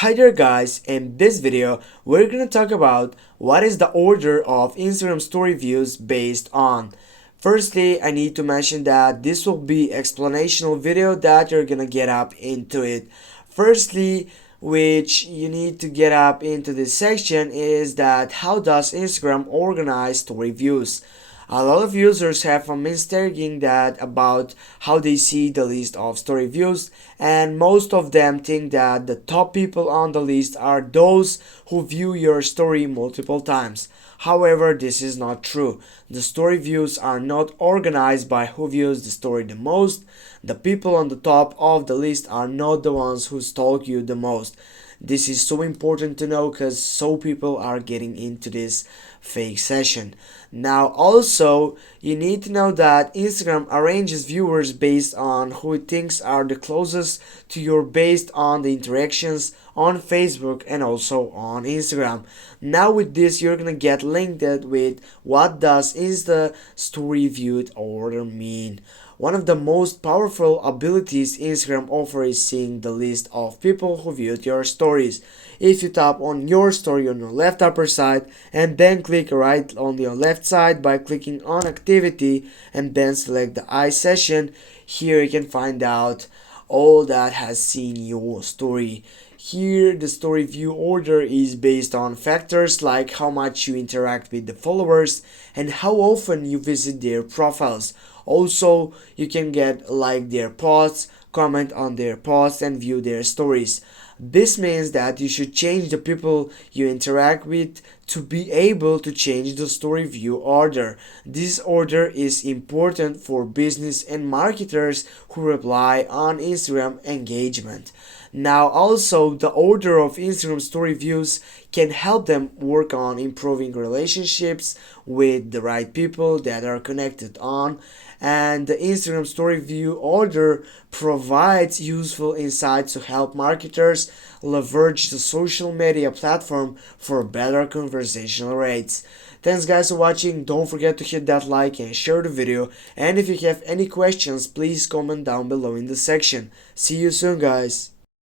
Hi there guys, in this video we're gonna talk about what is the order of Instagram story views based on. Firstly, I need to mention that this will be explanational video that you're gonna get up into it. Firstly, which you need to get up into this section is that how does Instagram organize story views? A lot of users have a mistaking that about how they see the list of story views, and most of them think that the top people on the list are those who view your story multiple times. However, this is not true. The story views are not organized by who views the story the most. The people on the top of the list are not the ones who stalk you the most. This is so important to know because so people are getting into this fake session. Now also you need to know that Instagram arranges viewers based on who it thinks are the closest to you based on the interactions on Facebook and also on Instagram. Now with this you're gonna get linked with what does Insta story viewed order mean. One of the most powerful abilities Instagram offers is seeing the list of people who viewed your stories. If you tap on your story on your left upper side and then click right on your left side by clicking on activity and then select the I session, here you can find out all that has seen your story. Here the story view order is based on factors like how much you interact with the followers and how often you visit their profiles. Also, you can get like their posts, comment on their posts and view their stories. This means that you should change the people you interact with to be able to change the story view order. This order is important for business and marketers who rely on Instagram engagement. Now also the order of Instagram story views can help them work on improving relationships with the right people that are connected on, and the Instagram story view order provides useful insights to help marketers leverage the social media platform for better conversational rates. Thanks guys for watching. Don't forget to hit that like and share the video, and if you have any questions please comment down below in the section. See you soon guys.